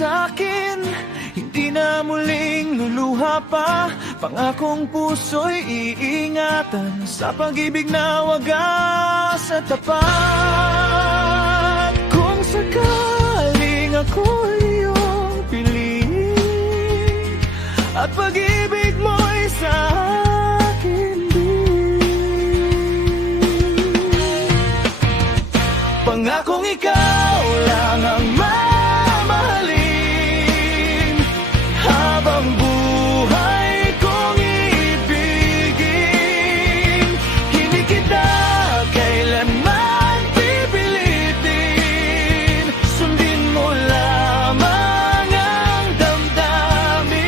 sa'kin, hindi na muling luluha pa. Pangakong puso'y iingatan sa pag-ibig na wagas at tapat. Kung sakaling ako'y iyong piliin at pag-ibig mo'y sa akin din, pangakong ikaw lang ang mamahalin habang buhay kong iibigin. Hindi kita kailanman pipilitin, sundin mo lamang ang damdamin.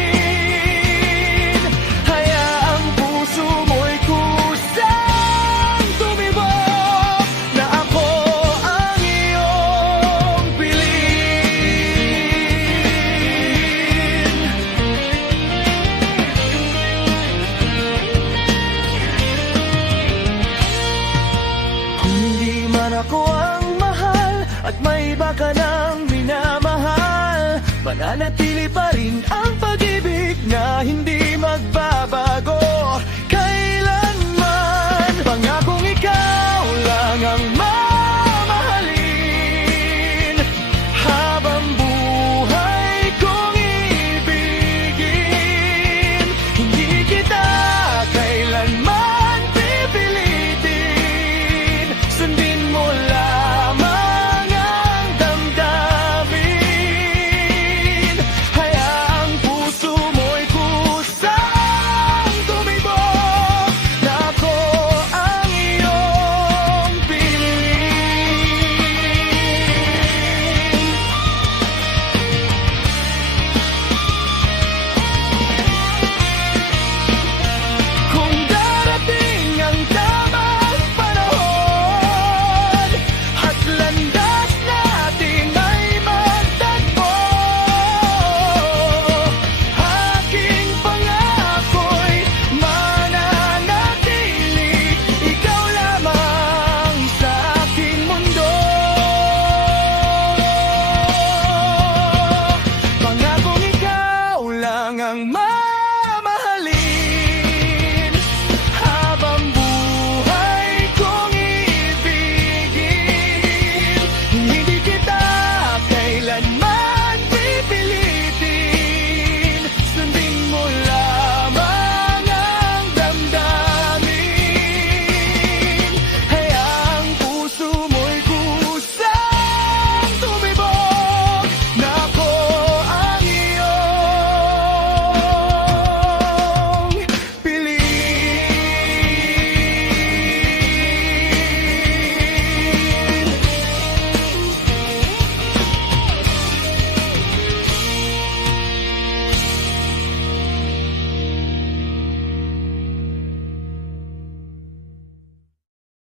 Hayaang puso mo'y kusang tumibok na ako ang iyong piliin. Kung hindi man ako ang mahal at may iba ka nang minamahal, mananatili pa rin ang pag-ibig